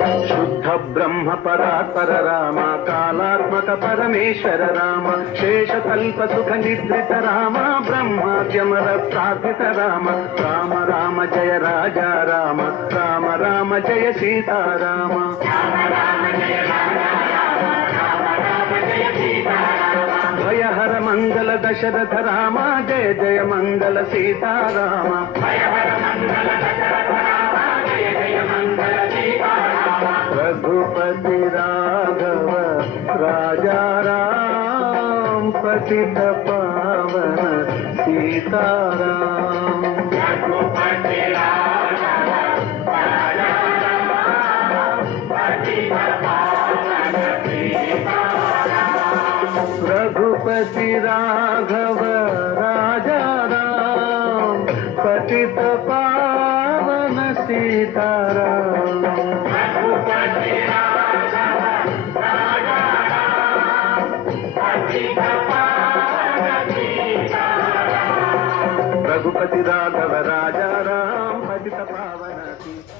शुद्ध ब्रह्म परात्पर राम कालात्मक परमेश्वर राम शेषकल्प सुख निद्रित राम ब्रह्माद्यमर प्रार्थित राम राम राम जय राजा राम राम राम जय सीता राम भय हर मंगल दशरथ राम जय जय मंगल सीता राम रघुपति राघव राजा राम पतित पावन सीताराम रघुपति राघव राजा राम पतित पावन सीताराम रघुपति राघव राजा राम पतित पावन सीताराम रघुपति राघव राजा राम पतित पावन सीता